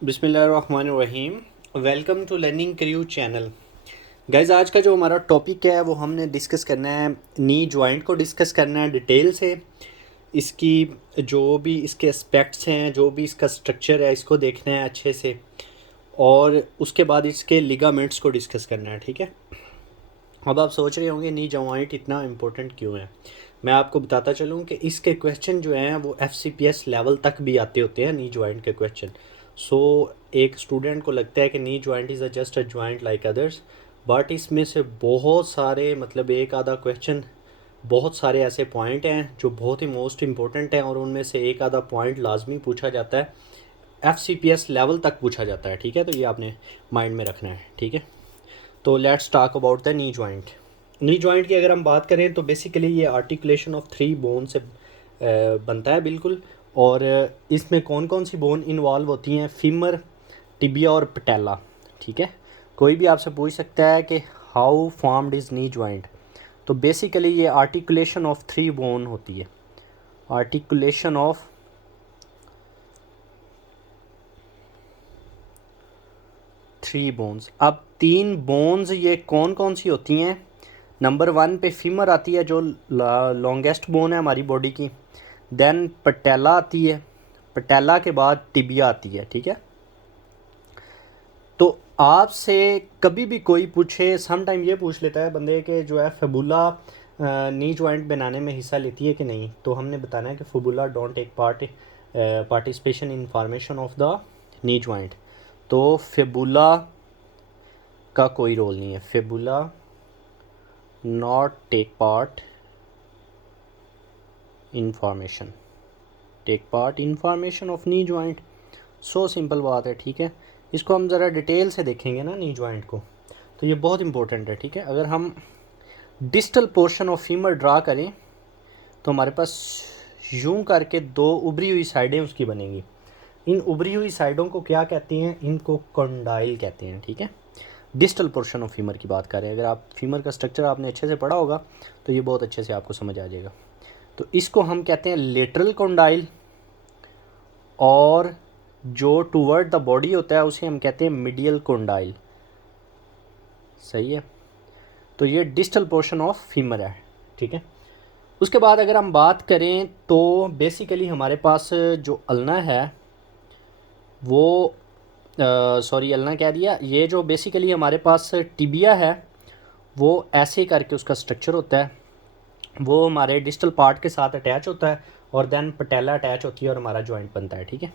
बिस्मिल्लाहिर्रहमानिर्रहीम। Welcome to learning crew channel. Guys, आज का जो हमारा टॉपिक है वो हमने डिस्कस करना है, नी जॉइंट को डिस्कस करना है डिटेल से। इसकी जो भी इसके एस्पेक्ट्स हैं, जो भी इसका स्ट्रक्चर है, इसको देखना है अच्छे से। और उसके बाद इसके लिगामेंट्स को डिस्कस करना है। ठीक है। अब आप सोच रहे होंगे नी जॉइंट इतना इम्पोर्टेंट क्यों है। मैं आपको बताता चलूँ कि इसके क्वेश्चन जो हैं वो FCPS लेवल तक भी आते होते हैं, नी जॉइंट के क्वेश्चन। सो एक स्टूडेंट को लगता है कि knee joint is just a joint like others, but इसमें से बहुत सारे, मतलब एक आधा क्वेश्चन, बहुत सारे ऐसे पॉइंट हैं जो बहुत ही मोस्ट इम्पोर्टेंट हैं, और उनमें से एक आधा पॉइंट लाजमी पूछा जाता है, FCPS लेवल तक पूछा जाता है। ठीक है, तो ये आपने माइंड में रखना है। ठीक है, तो let's talk about the knee joint. Knee joint की अगर हम बात करें तो बेसिकली ये आर्टिकुलेशन ऑफ 3 बोन से बनता है बिल्कुल। और इसमें कौन कौन सी बोन इन्वॉल्व होती हैं? फीमर, टिबिया और पटेला। ठीक है। कोई भी आपसे पूछ सकता है कि how formed is knee joint, तो बेसिकली ये आर्टिकुलेशन ऑफ 3 बोन होती है। Articulation of 3 bones. अब 3 बोन्स ये कौन कौन सी होती हैं? नंबर 1 पे फीमर आती है, जो लॉन्गेस्ट बोन है हमारी बॉडी की। देन पटेला आती है। पटेला के बाद टिबिया आती है। ठीक है। तो आपसे कभी भी कोई पूछे, सम टाइम ये पूछ लेता है बंदे के जो है फिबुला नी जॉइंट बनाने में हिस्सा लेती है कि नहीं, तो हमने बताना है कि fibula don't take participation in formation of the knee joint. तो फिबुला का कोई रोल नहीं है। Fibula not take part in formation, take part in formation of knee joint. So simple बात है। ठीक है। इसको हम ज़रा डिटेल से देखेंगे ना नी जॉइंट को, तो ये बहुत इंपॉर्टेंट है। ठीक है। अगर हम distal portion of femur draw करें तो हमारे पास यूं करके 2 उभरी हुई साइडें उसकी बनेंगी। इन उभरी हुई साइडों को क्या कहते हैं? इनको कंडाइल कहते हैं। ठीक है। डिस्टल पोर्शन ऑफ फीमर की बात करें, अगर आप फीमर का स्ट्रक्चर आपने अच्छे से पढ़ा होगा तो ये बहुत अच्छे से आपको समझ आ जाएगा। तो इसको हम कहते हैं लेटरल कंडाइल, और जो टूवर्ड द बॉडी होता है उसे हम कहते हैं मीडियल कंडाइल। सही है। तो ये डिस्टल पोर्शन ऑफ फीमर है। ठीक है। उसके बाद अगर हम बात करें तो बेसिकली हमारे पास जो अल्ना है वो, सॉरी अल्ना कह दिया, ये जो बेसिकली हमारे पास टिबिया है वो ऐसे करके उसका स्ट्रक्चर होता है। वो हमारे डिस्टल पार्ट के साथ अटैच होता है, और देन पटेला अटैच होती है और हमारा जॉइंट बनता है। ठीक है।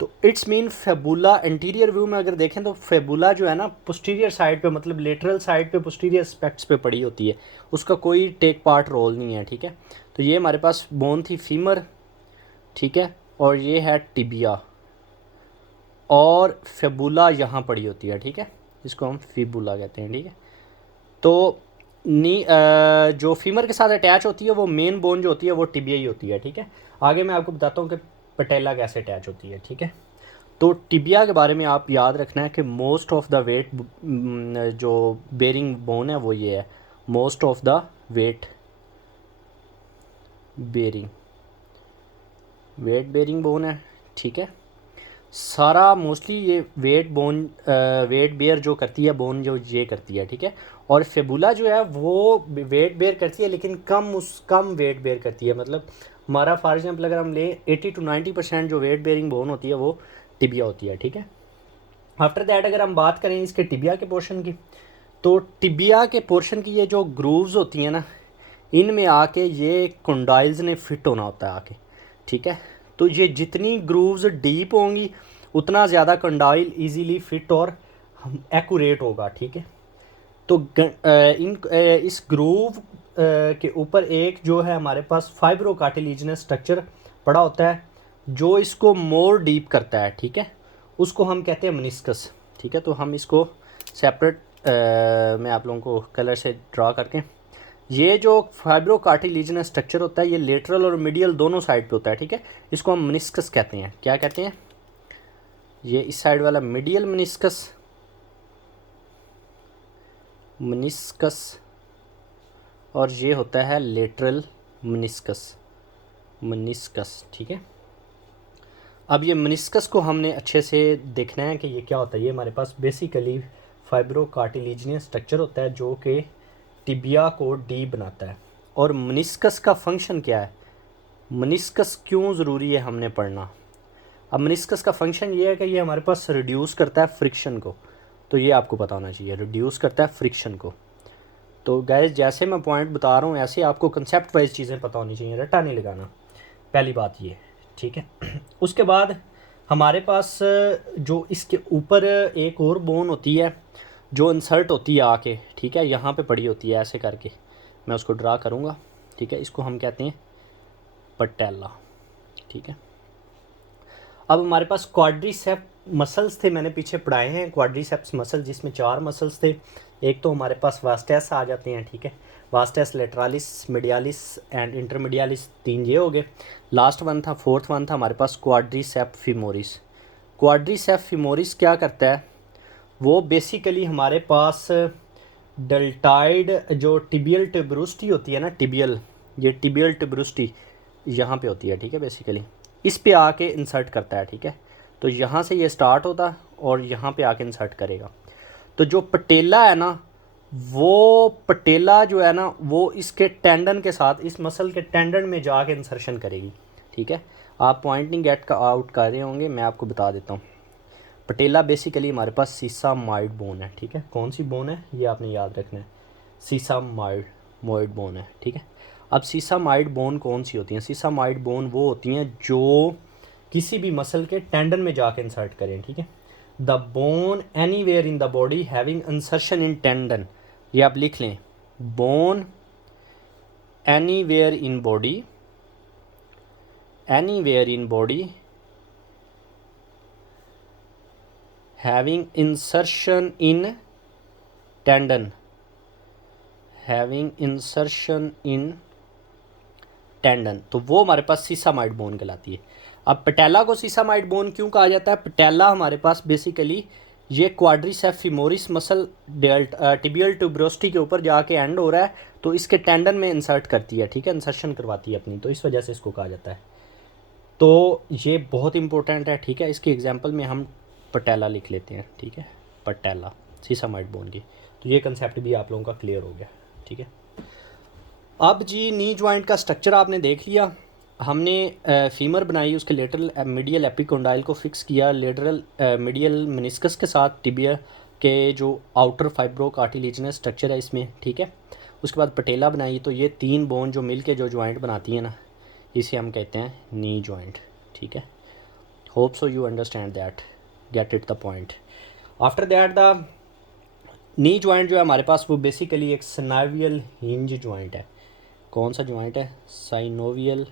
तो it's mean fabula anterior view में अगर देखें तो फेबुला जो है ना पोस्टीरियर साइड पे, मतलब लेटरल साइड पे पोस्टीरियर एस्पेक्ट्स पे पड़ी होती है, उसका कोई टेक पार्ट रोल नहीं है। ठीक है। तो ये हमारे पास बोन थी फीमर। ठीक है। और ये है टिबिया, और फेबुला यहाँ पड़ी होती है। ठीक है। इसको हम फीबुला कहते हैं। ठीक है। तो जो फीमर के साथ अटैच होती है वो मेन बोन जो होती है वो टिबिया ही होती है। ठीक है। आगे मैं आपको बताता हूँ कि पटेला कैसे अटैच होती है। ठीक है। तो टिबिया के बारे में आप याद रखना है कि मोस्ट ऑफ द वेट जो बेरिंग बोन है वो ये है। Most of the weight bearing, weight bearing bone है। ठीक है। सारा मोस्टली ये वेट बेयर जो करती है बोन, जो ये करती है। ठीक है। और फेबुला जो है वो वेट बेयर करती है, लेकिन कम वेट बेयर करती है। मतलब हमारा फॉर एग्जाम्पल अगर हम ले 80 to 90% जो वेट बेयरिंग बोन होती है वो टिबिया होती है। ठीक है। आफ्टर दैट अगर हम बात करें इसके टिबिया के पोर्शन की, तो टिबिया के पोर्शन की ये जो ग्रूव्स होती हैं ना, इनमें आके ये कंडाइल्स ने फिट होना होता है आके। ठीक है। तो ये जितनी ग्रूव्स डीप होंगी उतना ज़्यादा कंडाइल इजीली फिट और एक्यूरेट होगा। ठीक है। तो इस ग्रूव के ऊपर एक जो है हमारे पास फाइब्रो कार्टिलेजिनस स्ट्रक्चर पड़ा होता है, जो इसको मोर डीप करता है। ठीक है। उसको हम कहते हैं मनिस्कस। ठीक है। तो हम इसको सेपरेट मैं आप लोगों को कलर से ड्रा करके, ये जो फाइब्रो कार्टिलेजिनस स्ट्रक्चर होता है ये लेटरल और मीडियल दोनों साइड पे होता है। ठीक है। इसको हम मनिस्कस कहते हैं। क्या कहते हैं? ये इस साइड वाला मीडियल मनिस्कस, मनिस्कस, और ये होता है लेटरल मनिस्कस, मनिस्कस। ठीक है। अब ये मेनिस्कस को हमने अच्छे से देखना है कि ये क्या होता है। ये हमारे पास बेसिकली फाइब्रो कार्टिलेजिनियस स्ट्रक्चर होता है जो कि टिबिया को डीप बनाता है। और मेनिस्कस का फंक्शन क्या है, मेनिस्कस क्यों ज़रूरी है हमने पढ़ना। अब मेनिस्कस का फंक्शन ये है कि ये हमारे पास रिड्यूस करता है फ्रिक्शन को, तो ये आपको पता होना चाहिए, रिड्यूस करता है फ्रिक्शन को। तो गाइस जैसे मैं पॉइंट बता रहा हूँ ऐसे आपको कंसेप्ट वाइज चीज़ें पता होनी चाहिए, रट्टा नहीं लगाना, पहली बात ये, ठीक है। उसके बाद हमारे पास जो इसके ऊपर एक और बोन होती है जो इंसर्ट होती है आके, ठीक है, यहाँ पे पड़ी होती है ऐसे करके, मैं उसको ड्रा करूँगा, ठीक है। इसको हम कहते हैं पटेला, ठीक है। अब हमारे पास क्वाड्रीसेप मसल्स थे, मैंने पीछे पढ़ाए हैं क्वाड्रीसेप्स मसल, जिसमें 4 मसल्स थे। एक तो हमारे पास वास्टेस आ जाते हैं, ठीक है, वास्टेस लेटरालिस मीडियालिस एंड इंटरमीडियालिस, 3 ये हो गए। लास्ट वन था, फोर्थ वन था हमारे पास क्वाड्रीसेप फीमोरिस। क्वाड्रीसेप फीमोरिस क्या करता है, वो बेसिकली हमारे पास डेल्टाइड जो टिबियल ट्यूबरोस्टी होती है ना, टिबियल, ये टिबियल ट्यूबरोस्टी यहाँ पे होती है, ठीक है, बेसिकली इस पे आके इंसर्ट करता है, ठीक है। तो यहाँ से ये स्टार्ट होता है और यहाँ पे आके इंसर्ट करेगा। तो जो पटेला है ना, वो पटेला जो है ना वो इसके टेंडन के साथ, इस मसल के टेंडन में जाके इंसर्शन करेगी, ठीक है। आप पॉइंट नहीं गेट का आउट कर रहे होंगे, मैं आपको बता देता हूँ। पटेला बेसिकली हमारे पास सीसामाइड बोन है, ठीक है। कौन सी बोन है ये आपने याद रखना है, सीसामाइड बोन है, ठीक है। अब सीसामाइड बोन कौन सी होती हैं, सीसामाइड बोन वो होती हैं जो किसी भी मसल के टेंडन में जाके इंसर्ट करें, ठीक है। The bone anywhere in the body having insertion in tendon, ये आप लिख लें, bone anywhere in body, anywhere in body having insertion in tendon, having insertion in tendon, तो वो हमारे पास सीसामाइड बोन कहलाती है। अब पटेला को सीसामाइड बोन क्यों कहा जाता है, पटेला हमारे पास बेसिकली ये क्वाड्रीसेप फीमोरिस मसल टिबियल ट्यूबरोस्टी के ऊपर जाके एंड हो रहा है, तो इसके टेंडन में इंसर्ट करती है, ठीक है, इंसर्शन करवाती है अपनी, तो इस वजह से इसको कहा जाता है। तो ये बहुत इंपॉर्टेंट है, ठीक है। इसकी एग्जांपल में हम पटेला लिख लेते हैं, ठीक है, पटेला सीसामाइड बोन की। तो ये कंसेप्ट भी आप लोगों का क्लियर हो गया, ठीक है। अब जी नी जॉइंट का स्ट्रक्चर आपने देख लिया, हमने फीमर बनाई, उसके लेटरल मीडियल एपिकोंडाइल को फिक्स किया लेटरल मीडियल मेनिस्कस के साथ, टिबिया के जो आउटर फाइब्रो कार्टिलेजिनस स्ट्रक्चर है इसमें, ठीक है। उसके बाद पटेला बनाई, तो ये 3 बोन जो मिल के जो जॉइंट बनाती है ना, इसे हम कहते हैं नी जॉइंट, ठीक है। Hope so you understand that, get it the point. After that the knee joint जो है हमारे पास वो बेसिकली एक साइनोवियल हिंज जॉइंट है। कौन सा जॉइंट है, साइनोवियल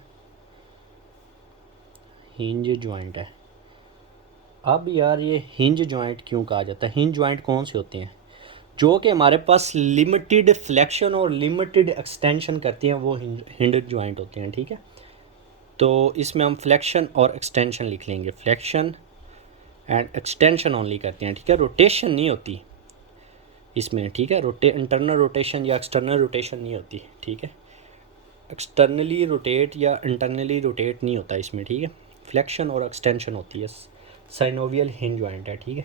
हिंज जॉइंट है। अब यार ये हिंज जॉइंट क्यों कहा जाता है, हिंज जॉइंट कौन से होते हैं, जो कि हमारे पास लिमिटेड फ्लेक्शन और लिमिटेड एक्सटेंशन करती हैं, वो हिंज जॉइंट होते हैं, ठीक है। तो इसमें हम फ्लेक्शन और एक्सटेंशन लिख लेंगे, फ्लेक्शन एंड एक्सटेंशन ओनली करते हैं, ठीक है, रोटेशन नहीं होती इसमें, ठीक है, इंटरनल रोटेशन या एक्सटर्नल रोटेशन नहीं होती, ठीक है, एक्सटर्नली रोटेट या इंटरनली रोटेट नहीं होता इसमें, ठीक है, फ्लेक्शन और एक्सटेंशन होती है, साइनोवियल हिंज जॉइंट है, ठीक है।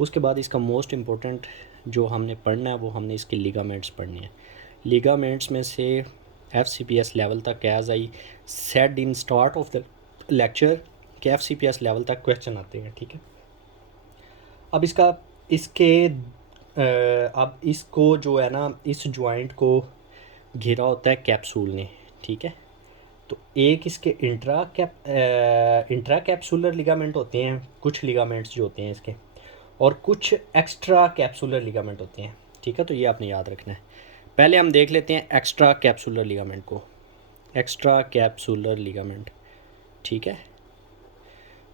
उसके बाद इसका मोस्ट इम्पोर्टेंट जो हमने पढ़ना है वो हमने इसके लिगामेंट्स पढ़ने हैं। लिगामेंट्स में से FCPS लेवल तक, as I said in start of the lecture, के FCPS लेवल तक क्वेश्चन आते हैं, ठीक है। अब अब इसको जो है ना, इस जॉइंट को घेरा होता है कैप्सूल ने, ठीक है। तो एक इसके इंट्रा कैप्सूलर लिगामेंट होते हैं, कुछ लिगामेंट्स जो होते हैं इसके, और कुछ एक्स्ट्रा कैप्सूलर लिगामेंट होते हैं, ठीक है। तो ये आपने याद रखना है। पहले हम देख लेते हैं एक्स्ट्रा कैप्सूलर लिगामेंट को, एक्स्ट्रा कैप्सूलर लिगामेंट, ठीक है।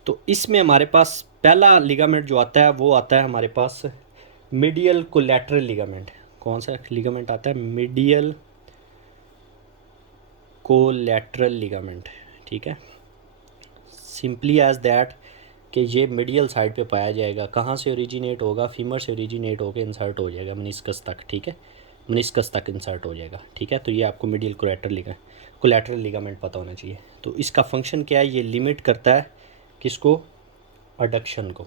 तो इसमें हमारे पास पहला लिगामेंट जो आता है वो आता है हमारे पास मीडियल कोलैटरल लिगामेंट। कौन सा लिगामेंट आता है, मीडियल कोलैटरल लिगामेंट, ठीक है। सिंपली एज दैट कि ये मीडियल साइड पे पाया जाएगा, कहाँ से ओरिजिनेट होगा, फीमर से ओरिजिनेट होकर इंसर्ट हो जाएगा मेनिस्कस तक, ठीक है, मेनिस्कस तक इंसर्ट हो जाएगा, ठीक है। तो ये आपको मीडियल कोलैटरल लिगामेंट पता होना चाहिए। तो इसका फंक्शन क्या है, ये लिमिट करता है किसको? अडक्शन को।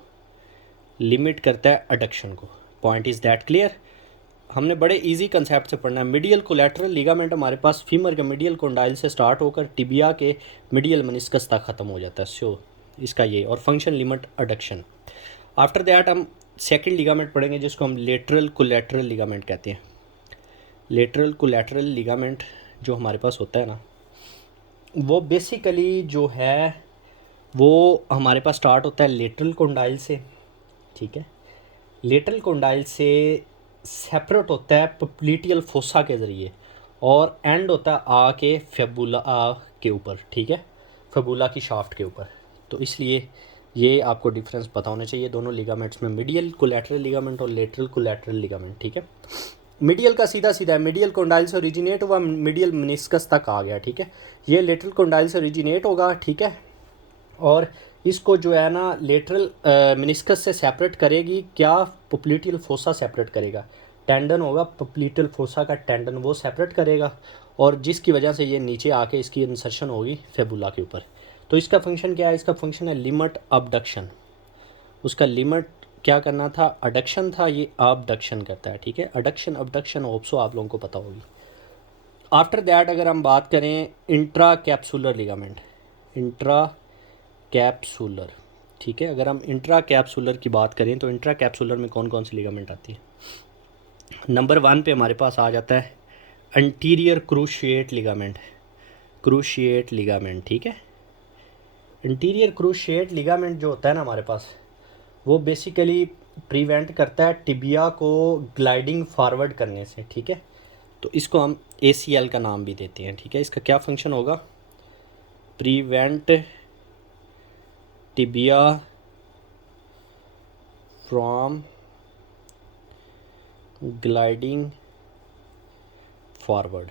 लिमिट करता है अडक्शन को। Point is that clear? हमने बड़े इजी कंसेप्ट से पढ़ना है। मीडियल कोलैटरल लिगामेंट हमारे पास फीमर के मीडियल कोंडाइल से स्टार्ट होकर टिबिया के मीडियल मेनिस्कस तक ख़त्म हो जाता है। सो इसका ये और function limit adduction. After that हम सेकंड लिगामेंट पढ़ेंगे जिसको हम लेटरल कोलैटरल लिगामेंट कहते हैं। लेटरल कोलैटरल लिगामेंट जो हमारे पास होता है ना, वो बेसिकली जो है वो हमारे पास स्टार्ट होता है लेटरल कोंडाइल से, ठीक है। लेटरल कोंडाइल से सेपरेट होता है पॉप्लिटियल फोसा के ज़रिए और एंड होता है आ के फेबुला के ऊपर, ठीक है, फेबुला की शाफ्ट के ऊपर। तो इसलिए ये आपको डिफरेंस पता होना चाहिए दोनों लिगामेंट्स में, मीडियल कोलैटरल लिगामेंट और लेटरल कोलैटरल लिगामेंट, ठीक है। मीडियल का सीधा सीधा है, मीडियल कोंडाइल से ओरिजिनेट हुआ, मीडियल मेनिस्कस तक आ गया, ठीक है। ये लेटरल कोंडाइल से ओरिजिनेट होगा, ठीक है, और इसको जो है ना लेटरल मेनिस्कस से सेपरेट करेगी क्या? पॉप्लिटियल फोसा सेपरेट करेगा। टेंडन होगा पॉप्लिटियल फोसा का, टेंडन वो सेपरेट करेगा और जिसकी वजह से ये नीचे आके इसकी इंसर्शन होगी फेबुला के ऊपर। तो इसका फंक्शन क्या है? इसका फंक्शन है लिमिट अबडक्शन। उसका लिमिट क्या करना था? अडक्शन था, ये अबडक्शन करता है, ठीक है। अडक्शन अबडक्शन ऑप्सो आप लोगों को पता होगी। आफ्टर दैट अगर हम बात करें intra capsular ligament, intra capsular, ठीक है। अगर हम इंट्रा कैप्सुलर की बात करें तो इंट्रा कैप्सुलर में कौन कौन सी लिगामेंट आती है? नंबर 1 पे हमारे पास आ जाता है anterior cruciate ligament, cruciate ligament, ठीक है। इंटीरियर क्रूशिएट लिगामेंट जो होता है ना हमारे पास, वो बेसिकली प्रिवेंट करता है टिबिया को ग्लाइडिंग फॉरवर्ड करने से, ठीक है। तो इसको हम ACL का नाम भी देते हैं, ठीक है। इसका क्या फंक्शन होगा? Prevent tibia from gliding forward.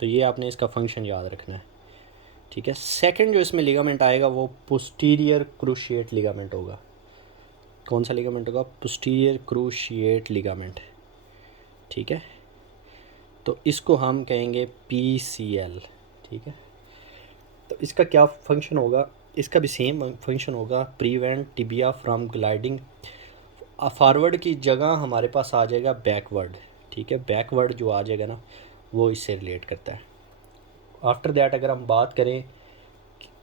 तो ये आपने इसका फंक्शन याद रखना है, ठीक है। सेकंड जो इसमें लिगामेंट आएगा वो पोस्टीरियर क्रूशिएट लिगामेंट होगा। कौन सा लिगामेंट होगा? पोस्टीरियर क्रूशिएट लिगामेंट, ठीक है। तो इसको हम कहेंगे PCL, ठीक है। तो इसका क्या फंक्शन होगा? इसका भी सेम फंक्शन होगा, prevent tibia from gliding forward की जगह हमारे पास आ जाएगा बैकवर्ड, ठीक है। बैकवर्ड जो आ जाएगा ना वो इससे रिलेट करता है। आफ्टर दैट अगर हम बात करें,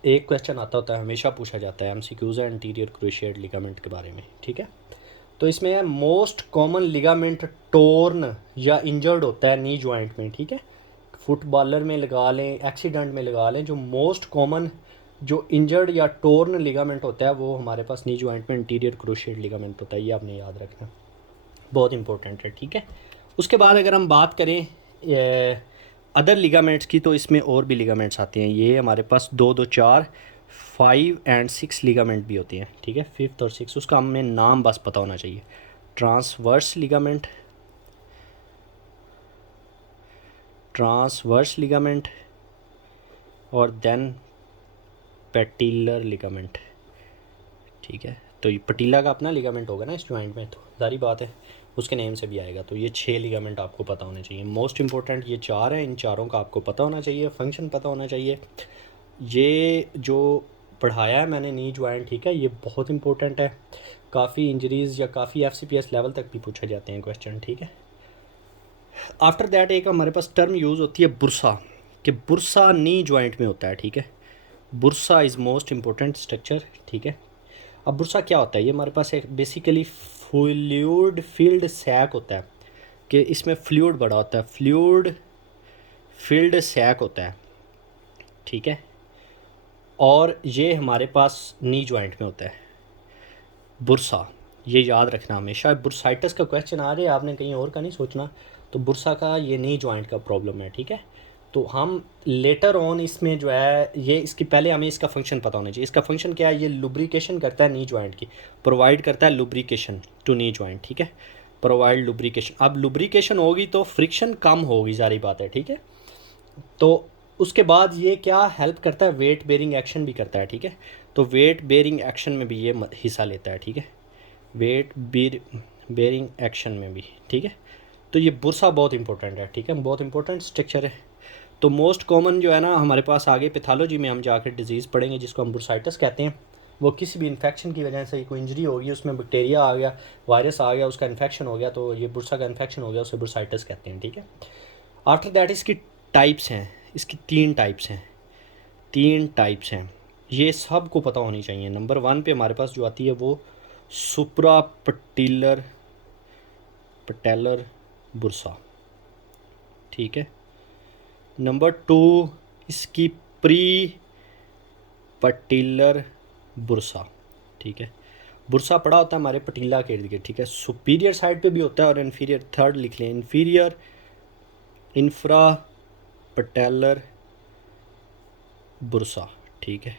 एक क्वेश्चन आता होता है, हमेशा पूछा जाता है MCQs है एंटीरियर क्रूशिएट लिगामेंट के बारे में, ठीक है। तो इसमें है मोस्ट कॉमन लिगामेंट टोर्न या इंजर्ड होता है नी जॉइंट में, ठीक है। फुटबॉलर में लगा लें, एक्सीडेंट में लगा लें, जो मोस्ट कॉमन जो इंजर्ड या टोर्न लिगामेंट होता है वो हमारे पास नी जॉइंट में इंटीरियर क्रूशिएट लिगामेंट होता है। ये आपने याद रखना, बहुत इंपॉर्टेंट है, ठीक है। उसके बाद अगर हम बात करें अदर लिगामेंट्स की, तो इसमें और भी लिगामेंट्स आते हैं। ये हमारे पास 2, 2, 4, 5 और 6 लिगामेंट भी होती हैं, ठीक है। 5th और 6 उसका हमें नाम बस पता होना चाहिए। ट्रांसवर्स लिगामेंट, ट्रांसवर्स लिगामेंट और देन पैटिलर लिगामेंट, ठीक है। तो ये पटीला का अपना लिगामेंट होगा ना इस जॉइंट में, तो सारी बात है उसके नेम से भी आएगा। तो ये 6 लिगामेंट आपको पता होने चाहिए। मोस्ट इंपॉर्टेंट ये 4 हैं, इन चारों का आपको पता होना चाहिए, फंक्शन पता होना चाहिए। ये जो पढ़ाया है मैंने नी जॉइंट, ठीक है, ये बहुत इंपॉर्टेंट है। काफ़ी इंजरीज़ या काफ़ी FCPS लेवल तक भी पूछे जाते हैं क्वेश्चन, ठीक है। आफ्टर दैट एक हमारे पास टर्म यूज़ होती है बुरसा, कि बुरसा नी जॉइंट में होता है, ठीक है। Bursa is most important structure, ठीक है। अब बुरसा क्या होता है? ये हमारे पास एक बेसिकली फ्लूइड फील्ड सैक होता है, कि इसमें फ्लूइड बड़ा होता है, फ्लूइड फील्ड सैक होता है, ठीक है। और ये हमारे पास नी जॉइंट में होता है बुरसा, ये याद रखना हमेशा। बुरसाइटिस का क्वेश्चन आ रहा है, आपने कहीं और का नहीं सोचना। तो बुरसा का ये नी जॉइंट का प्रॉब्लम है, ठीक है। तो हम लेटर ऑन इसमें जो है ये इसकी पहले हमें इसका फंक्शन पता होना चाहिए। इसका फंक्शन क्या है? ये लुब्रिकेशन करता है नी जॉइंट की, प्रोवाइड करता है लुब्रिकेशन टू नी जॉइंट, ठीक है। प्रोवाइड लुब्रिकेशन, अब लुब्रिकेशन होगी तो फ्रिक्शन कम होगी, सारी बात है, ठीक है। तो उसके बाद ये क्या हेल्प करता है? वेट बेरिंग एक्शन भी करता है, ठीक है। तो वेट बेरिंग एक्शन में भी ये हिस्सा लेता है, ठीक है। वेट बेरिंग एक्शन में भी, ठीक है। तो ये बुरसा बहुत इंपॉर्टेंट है, ठीक है, बहुत इंपॉर्टेंट स्ट्रक्चर है। तो मोस्ट कॉमन जो है ना हमारे पास आगे पैथोलॉजी में हम जाकर डिजीज़ पढ़ेंगे जिसको हम बुरसाइटिस कहते हैं, वो किसी भी इन्फेक्शन की वजह से कोई इंजरी हो गई, उसमें बैक्टीरिया आ गया, वायरस आ गया, उसका इन्फेक्शन हो गया, तो ये बुर्सा का इन्फेक्शन हो गया, उसे बुर्साइटिस कहते हैं, ठीक है। आफ्टर दैट इसकी टाइप्स हैं, इसकी 3 टाइप्स हैं, 3 टाइप्स हैं, ये सबको पता होनी चाहिए। नंबर 1 पे हमारे पास जो आती है वो सुप्रा पटेलर बुर्सा, ठीक है। नंबर 2 इसकी प्री पटिलर बुर्सा, ठीक है। बुर्सा पड़ा होता है हमारे पटीला के इर्द गिर्द, ठीक है। सुपीरियर साइड पे भी होता है और इन्फीरियर, थर्ड लिख लें, इन्फीरियर इंफ्रा पटेलर बुर्सा, ठीक है।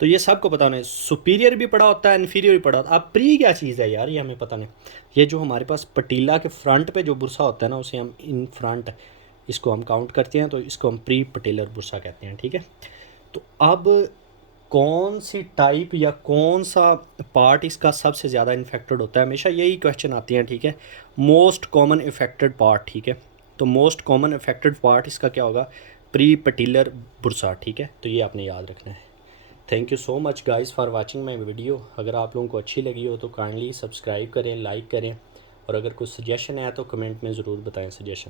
तो ये सबको पता होना है, सुपीरियर भी पड़ा होता है, इन्फीरियर भी पड़ा होता है। अब प्री क्या चीज़ है यार, ये हमें पता नहीं। ये जो हमारे पास पटीला के फ्रंट पे जो बुर्सा होता है ना, उसे हम इन फ्रंट, इसको हम काउंट करते हैं, तो इसको हम प्री पटेलर बुर्सा कहते हैं, ठीक है। तो अब कौन सी टाइप या कौन सा पार्ट इसका सबसे ज़्यादा इन्फेक्टेड होता है, हमेशा यही क्वेश्चन आती हैं, ठीक है। मोस्ट कॉमन इफेक्टेड पार्ट, ठीक है। तो मोस्ट कॉमन इफेक्टेड पार्ट इसका क्या होगा, प्री पटीलर बुर्सा, ठीक है। तो ये आपने याद रखना है। Thank you so much guys for watching my video. अगर आप लोगों को अच्छी लगी हो तो काइंडली सब्सक्राइब करें, लाइक करें, और अगर कुछ सजेशन है तो कमेंट में ज़रूर बताएं सजेशन।